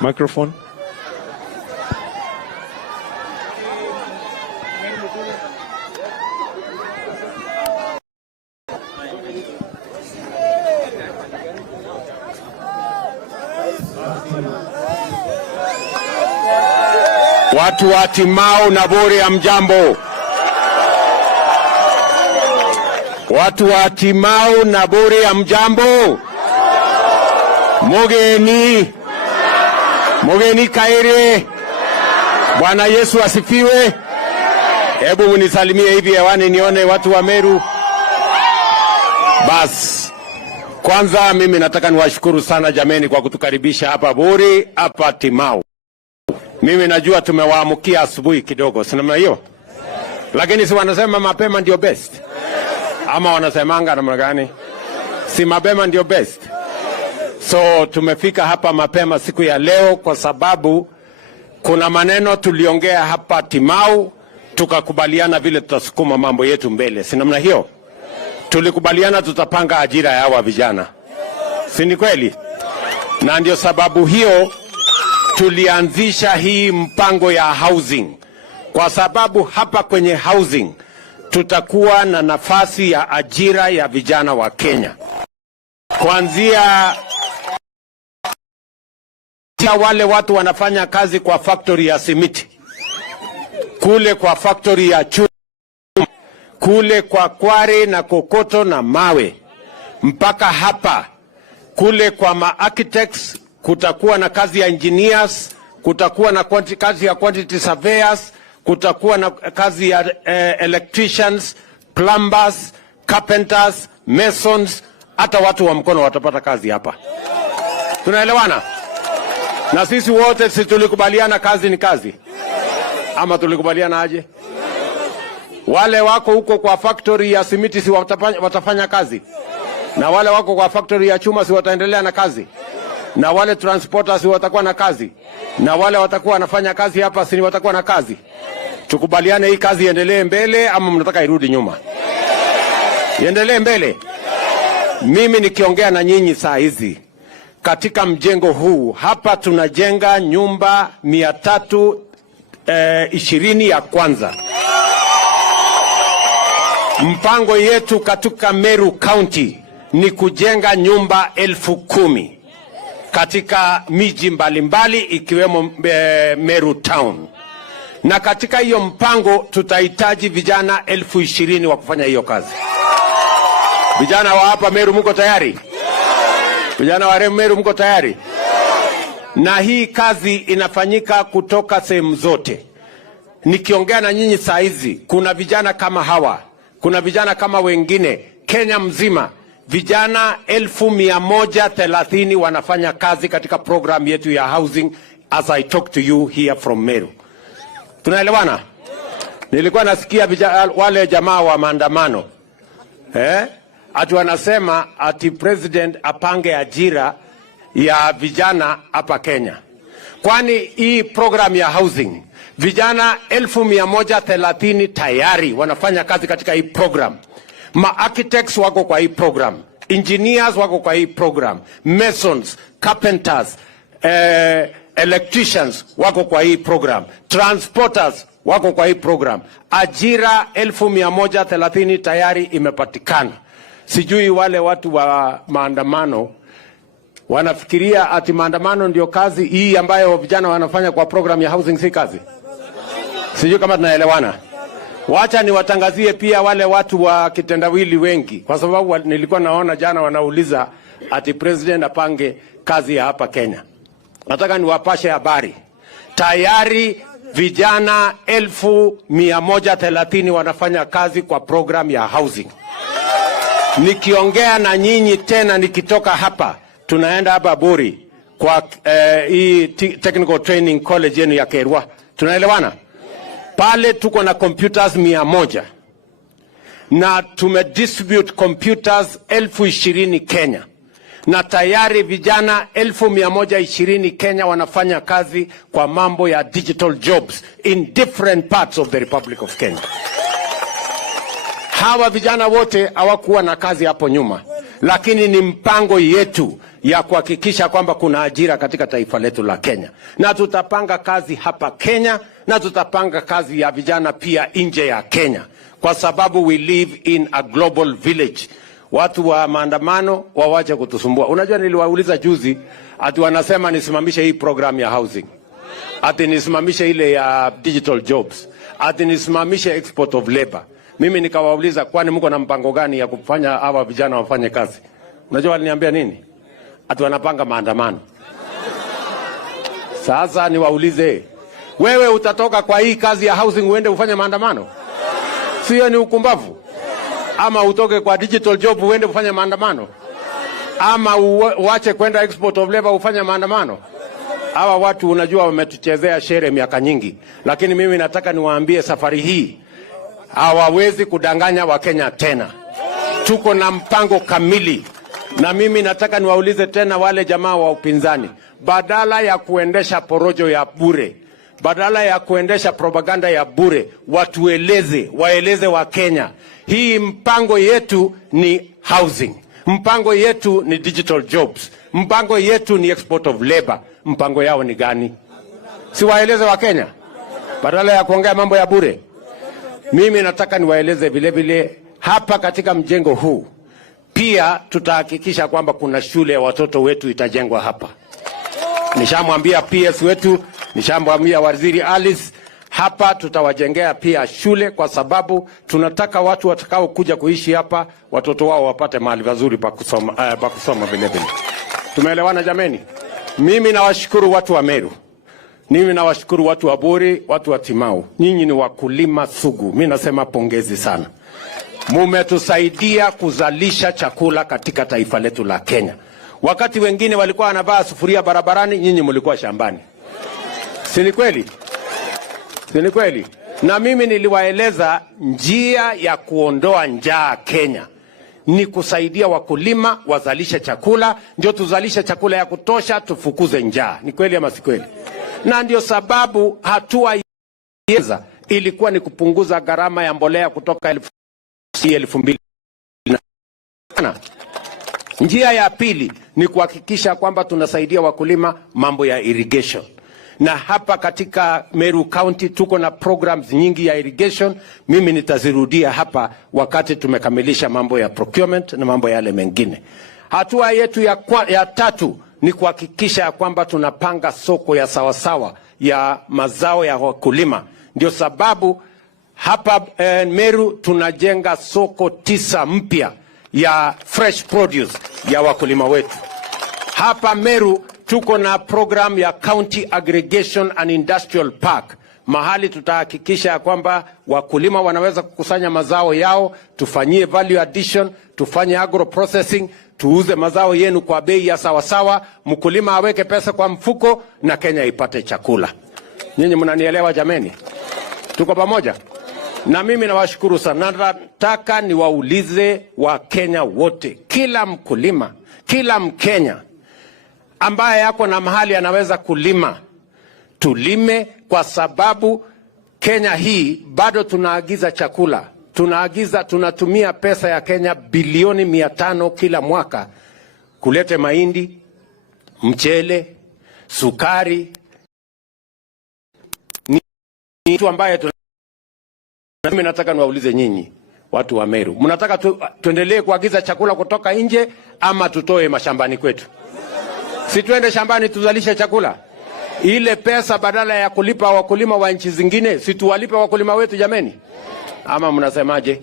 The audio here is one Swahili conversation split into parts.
Microphone. Watu wa Timau na Bore hamjambo. Watu wa Timau na Bore hamjambo. Mugeni kaire. Bwana Yesu asifiwe. Hebu munisalimie hivi hewani nione watu wa Meru. Bas. Kwanza mimi nataka niwashukuru sana jameni kwa kutukaribisha hapa Bore, hapa Timau. Mimi najua tumewaamukia asubuhi kidogo, si namna hiyo? Lakini si wanasema mapema ndio best? Ama wanasemanga namna gani? Si mapema ndio best? So tumefika hapa mapema siku ya leo kwa sababu kuna maneno tuliongea hapa Timau, tukakubaliana vile tutasukuma mambo yetu mbele. Si namna hiyo? Tulikubaliana tutapanga ajira ya hawa vijana. Si ni kweli? Na ndio sababu hiyo tulianzisha hii mpango ya housing. Kwa sababu hapa kwenye housing tutakuwa na nafasi ya ajira ya vijana wa Kenya. Kuanzia wale watu wanafanya kazi kwa factory ya simiti, kule kwa factory ya chuma, kule kwa kware na kokoto na mawe, mpaka hapa kule kwa ma-architects, kutakuwa na kazi ya engineers, kutakuwa na kazi ya quantity surveyors, kutakuwa na kazi ya electricians, plumbers, carpenters, masons, hata watu wa mkono watapata kazi hapa. Tunaelewana? Na sisi wote si tulikubaliana kazi ni kazi? Ama tulikubaliana aje? Wale wako huko kwa factory ya simiti si watafanya kazi? Na wale wako kwa factory ya chuma si wataendelea na kazi? Na wale transporters watakuwa na kazi? Na wale watakuwa wanafanya kazi hapa si watakuwa na kazi? Tukubaliane hii kazi iendelee mbele ama mnataka irudi nyuma? Iendelee mbele. Mimi nikiongea na nyinyi saa hizi katika mjengo huu hapa tunajenga nyumba 320 ya kwanza. Mpango yetu katika Meru County ni kujenga nyumba 10,000 katika miji mbalimbali ikiwemo Meru Town. Na katika hiyo mpango tutahitaji vijana 20,000 wa kufanya hiyo kazi. Vijana wa hapa Meru mko tayari? Vijana wa Meru mko tayari? Na hii kazi inafanyika kutoka sehemu zote. Nikiongea na nyinyi saa hizi kuna vijana kama hawa, kuna vijana kama wengine Kenya mzima. Vijana 130 wanafanya kazi katika program yetu ya housing as I talk to you here from Meru. Tunaelewana? Nilikuwa nasikia wale jamaa wa maandamano ati wanasema ati president apange ajira ya vijana hapa Kenya. Kwani hii program ya housing vijana 130 tayari wanafanya kazi katika hii program. Ma-architects wako kwa hii program, engineers wako kwa hii program, masons, carpenters, electricians wako kwa hii program, transporters wako kwa hii program. Ajira 130 tayari imepatikana. Sijui wale watu wa maandamano wanafikiria ati maandamano ndio kazi hii ambayo vijana wanafanya kwa program ya housing si kazi. Sijui kama tunaelewana. Wacha niwatangazie pia wale watu wa kitendawili wengi, kwa sababu nilikuwa naona jana wanauliza ati president apange kazi ya hapa Kenya. Nataka niwapashe habari. Tayari vijana 130 wanafanya kazi kwa program ya housing. Nikiongea na nyinyi tena nikitoka hapa, tunaenda hapa Bore kwa hii technical training college yenu ya Kerwa. Tunaelewana? Pale tuko na computers 100. na tumedistribute computers 20,000 Kenya, na tayari vijana 120,000 Kenya wanafanya kazi kwa mambo ya digital jobs in different parts of the Republic of Kenya. Hawa vijana wote hawakuwa na kazi hapo nyuma, lakini ni mpango yetu ya kuhakikisha kwamba kuna ajira katika taifa letu la Kenya, na tutapanga kazi hapa Kenya, na tutapanga kazi ya vijana pia nje ya Kenya, kwa sababu we live in a global village. Watu wa maandamano wawache kutusumbua. Unajua, niliwauliza juzi, ati wanasema nisimamishe hii program ya housing, ati nisimamishe ile ya digital jobs, ati nisimamishe export of labor. Mimi nikawauliza, kwani mko na mpango gani ya kufanya hawa vijana wafanye kazi? Unajua waliniambia nini? Ati wanapanga maandamano. Sasa niwaulize, wewe utatoka kwa hii kazi ya housing uende ufanye maandamano? Sio ni ukumbavu? Ama utoke kwa digital job uende ufanye maandamano? Ama uache kwenda export of labor ufanye maandamano? Hawa watu unajua wametuchezea shere miaka nyingi, lakini mimi nataka niwaambie safari hii hawawezi kudanganya Wakenya tena. Tuko na mpango kamili, na mimi nataka niwaulize tena wale jamaa wa upinzani, badala ya kuendesha porojo ya bure, badala ya kuendesha propaganda ya bure, waeleze Wakenya, hii mpango yetu ni housing, mpango yetu ni digital jobs, mpango yetu ni export of labor. Mpango yao ni gani? Si waeleze Wakenya badala ya kuongea mambo ya bure. Mimi nataka niwaeleze vile vile hapa katika mjengo huu pia tutahakikisha kwamba kuna shule ya watoto wetu itajengwa hapa. Nishamwambia PS wetu, nishamwambia Waziri Alice, hapa tutawajengea pia shule, kwa sababu tunataka watu watakao kuja kuishi hapa watoto wao wapate mahali pazuri pa kusoma vile vile. Tumeelewana jameni? Mimi nawashukuru watu wa Meru. Mimi nawashukuru watu wa Buri, watu wa Timau. Nyinyi ni wakulima sugu. Mimi nasema pongezi sana. Mumetusaidia kuzalisha chakula katika taifa letu la Kenya. Wakati wengine walikuwa wanavaa sufuria barabarani, nyinyi mlikuwa shambani. Si ni kweli? Si ni kweli? Na mimi niliwaeleza njia ya kuondoa njaa Kenya ni kusaidia wakulima wazalishe chakula, ndio tuzalishe chakula ya kutosha, tufukuze njaa. Ni kweli ama si kweli? Na ndio sababu hatua yeza ilikuwa ni kupunguza gharama ya mbolea kutoka 2,000. Njia ya pili ni kuhakikisha kwamba tunasaidia wakulima mambo ya irrigation. Na hapa katika Meru County tuko na programs nyingi ya irrigation. Mimi nitazirudia hapa wakati tumekamilisha mambo ya procurement na mambo yale mengine. Hatua yetu ya tatu ni kuhakikisha kwamba tunapanga soko ya sawasawa ya mazao ya wakulima. Ndio sababu hapa Meru tunajenga soko 9 mpya ya fresh produce ya wakulima wetu. Hapa Meru tuko na program ya County Aggregation and Industrial Park, mahali tutahakikisha kwamba wakulima wanaweza kukusanya mazao yao, tufanyie value addition, tufanye agro processing, tuuze mazao yenu kwa bei ya sawasawa, mkulima aweke pesa kwa mfuko na Kenya ipate chakula. Nyinyi mnanielewa jameni? Tuko pamoja? Na mimi nawashukuru sana. Nataka niwaulize Wakenya wote, kila mkulima, kila Mkenya ambaye yako na mahali anaweza kulima, tulime, kwa sababu Kenya hii bado tunaagiza chakula. Tunatumia pesa ya Kenya bilioni 500 kila mwaka kulete mahindi, mchele, sukari. Ni kitu ambaye mimi nataka niwaulize nyinyi watu wa Meru, mnataka tuendelee kuagiza chakula kutoka nje ama tutoe mashambani kwetu? Si tuende shambani tuzalishe chakula? Ile pesa badala ya kulipa wakulima wa nchi zingine, si tuwalipe wakulima wetu jameni? Ama mnasemaje?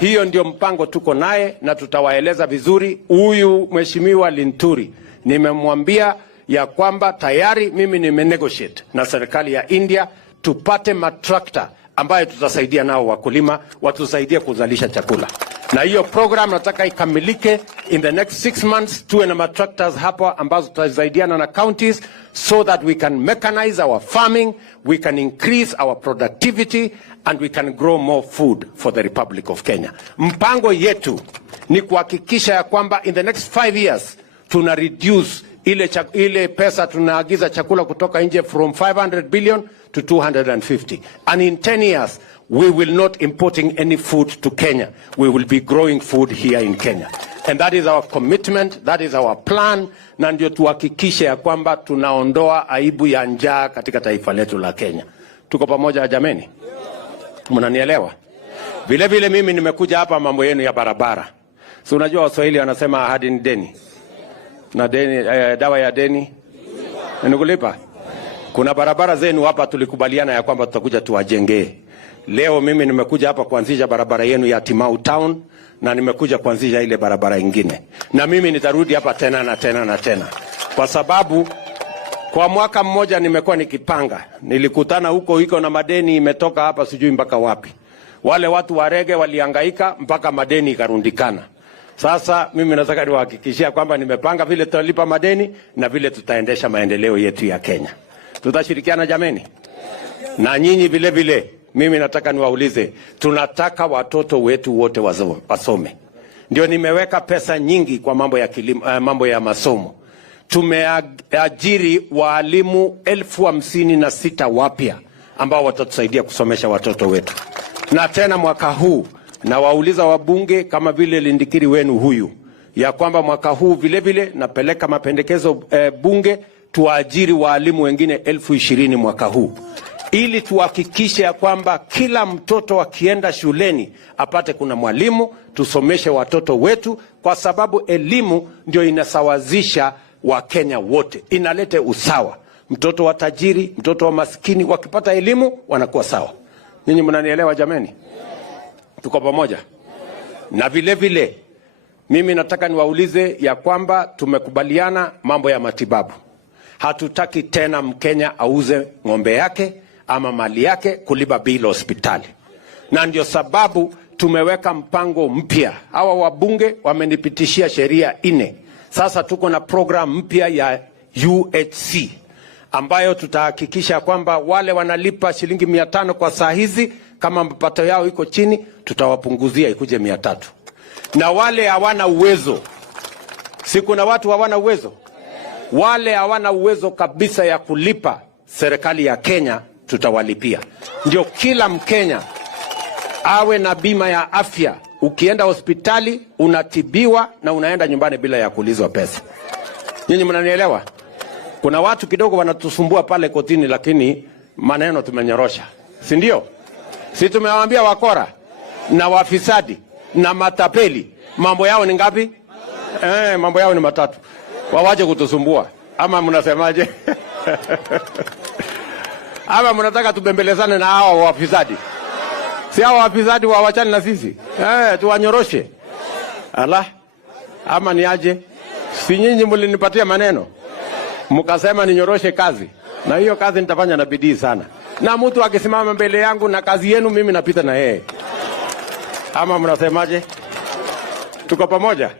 Hiyo ndio mpango tuko naye, na tutawaeleza vizuri. Huyu Mheshimiwa Linturi nimemwambia ya kwamba tayari mimi nimenegotiate na serikali ya India tupate matrakta ambayo tutasaidia nao wakulima watusaidie kuzalisha chakula. Na hiyo program nataka ikamilike in the next 6 months. Tuwe na matractors hapa ambazo tutasaidiana na counties so that we can mechanize our farming, we can increase our productivity and we can grow more food for the Republic of Kenya. Mpango yetu ni kuhakikisha ya kwamba in the next 5 years tuna reduce ile pesa tunaagiza chakula kutoka nje from 500 billion to 250. And in 10 years we will not importing any food to Kenya. We will be growing food here in Kenya. And that is our commitment, that is our plan, na ndio tuhakikishe ya kwamba tunaondoa aibu ya njaa katika taifa letu la Kenya. Tuko pamoja jameni? Mnanielewa? Vile vile mimi nimekuja hapa mambo yenu ya barabara. So unajua Waswahili wanasema ahadi ni deni. Na deni, dawa ya deni nikulipa. Kuna barabara zenu hapa tulikubaliana ya kwamba tutakuja tuwajengee. Leo mimi nimekuja hapa kuanzisha barabara yenu ya Timau Town na nimekuja kuanzisha ile barabara ingine. Na mimi nitarudi hapa tena na tena na tena. Kwa sababu kwa mwaka mmoja nimekuwa nikipanga. Nilikutana huko iko na madeni imetoka hapa sijui mpaka wapi. Wale watu wa Rege walihangaika mpaka madeni ikarundikana. Sasa mimi nataka niwahakikishia kwamba nimepanga vile tutalipa madeni na vile tutaendesha maendeleo yetu ya Kenya. Tutashirikiana jameni? Na nyinyi vile vile mimi nataka niwaulize, tunataka watoto wetu wote wasome. Ndio nimeweka pesa nyingi kwa mambo ya kilimo, mambo ya masomo. Tumeajiri walimu 56,000 wapya ambao watatusaidia kusomesha watoto wetu. Na tena mwaka huu na wauliza wabunge kama vile Lindikiri wenu huyu ya kwamba mwaka huu vile vile napeleka mapendekezo bunge tuajiri walimu wengine 20,000 mwaka huu. Ili tuhakikishe ya kwamba kila mtoto akienda shuleni apate kuna mwalimu, tusomeshe watoto wetu kwa sababu elimu ndio inasawazisha Wakenya wote. Inalete usawa. Mtoto wa tajiri, mtoto wa maskini wakipata elimu wanakuwa sawa. Ninyi mnanielewa jameni? Tuko pamoja? Na vile vile mimi nataka niwaulize ya kwamba tumekubaliana mambo ya matibabu. Hatutaki tena Mkenya auze ng'ombe yake ama mali yake kulipa bili hospitali. Na ndio sababu tumeweka mpango mpya. Hawa wabunge wamenipitishia sheria 4. Sasa tuko na program mpya ya UHC ambayo tutahakikisha kwamba wale wanalipa shilingi 500 kwa saa hizi kama mapato yao iko chini tutawapunguzia ikuje 300. Na wale hawana uwezo, si kuna watu hawana uwezo? Wale hawana uwezo kabisa ya kulipa, serikali ya Kenya tutawalipia. Ndio kila Mkenya awe na bima ya afya. Ukienda hospitali unatibiwa na unaenda nyumbani bila ya kuulizwa pesa. Nyinyi mnanielewa? Kuna watu kidogo wanatusumbua pale kotini lakini maneno tumenyorosha. Si ndio? Si tumewaambia wakora na wafisadi na matapeli mambo yao ni ngapi? Mambo yao ni 3. Wawaje kutusumbua. Ama mnasemaje? Ama mnataka tubembelezane na hao wafisadi? Si hao wafisadi wawachane na sisi? Tuwanyoroshe. Allah. Ama ni aje? Si nyinyi mlinipatia maneno? Mkasema ninyoroshe kazi. Na hiyo kazi nitafanya na bidii sana. Na mtu akisimama mbele yangu na kazi yenu mimi napita na yeye. Ama mnasemaje? Tuko pamoja?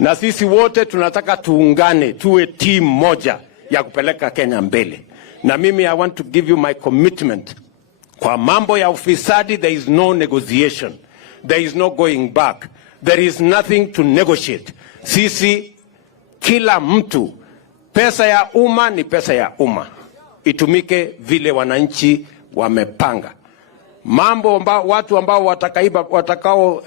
Na sisi wote tunataka tuungane, tuwe team moja ya kupeleka Kenya mbele. Na mimi I want to give you my commitment. Kwa mambo ya ufisadi there is no negotiation. There is no going back. There is nothing to negotiate. Sisi kila mtu, pesa ya umma ni pesa ya umma. Itumike vile wananchi wamepanga. Mambo watu ambao watakao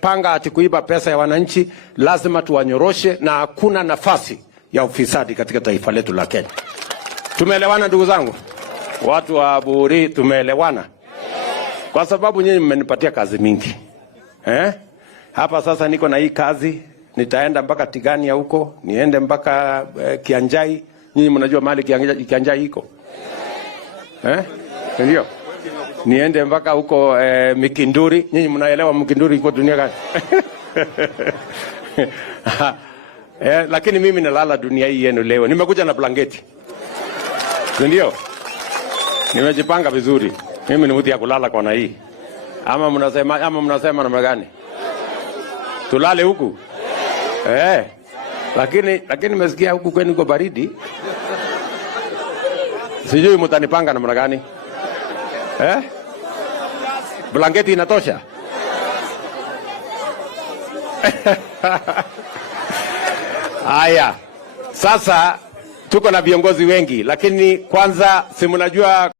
panga ati kuiba pesa ya wananchi lazima tuwanyoroshe na hakuna nafasi ya ufisadi katika taifa letu la Kenya. Tumeelewana ndugu zangu? Watu wa Buri tumeelewana? Kwa sababu nyinyi mmenipatia kazi mingi. Hapa sasa niko na hii kazi, nitaenda mpaka Tigania huko, niende mpaka Kianjai. Nyinyi mnajua mahali Kianjai iko? Ndio. Niende mpaka huko Mikinduri. Nyinyi mnaelewa Mikinduri iko dunia gani? Lakini mimi nalala dunia hii yenu leo. Nimekuja na blanketi. Ndio. Nimejipanga vizuri. Mimi ni mtu ya kulala kwa na hii. Ama mnasema namna gani? Tulale huku? Lakini nimesikia huku kwenu uko baridi. Sijui mtanipanga namna gani? Blanketi inatosha? Haya. Sasa tuko na viongozi wengi, lakini kwanza si mnajua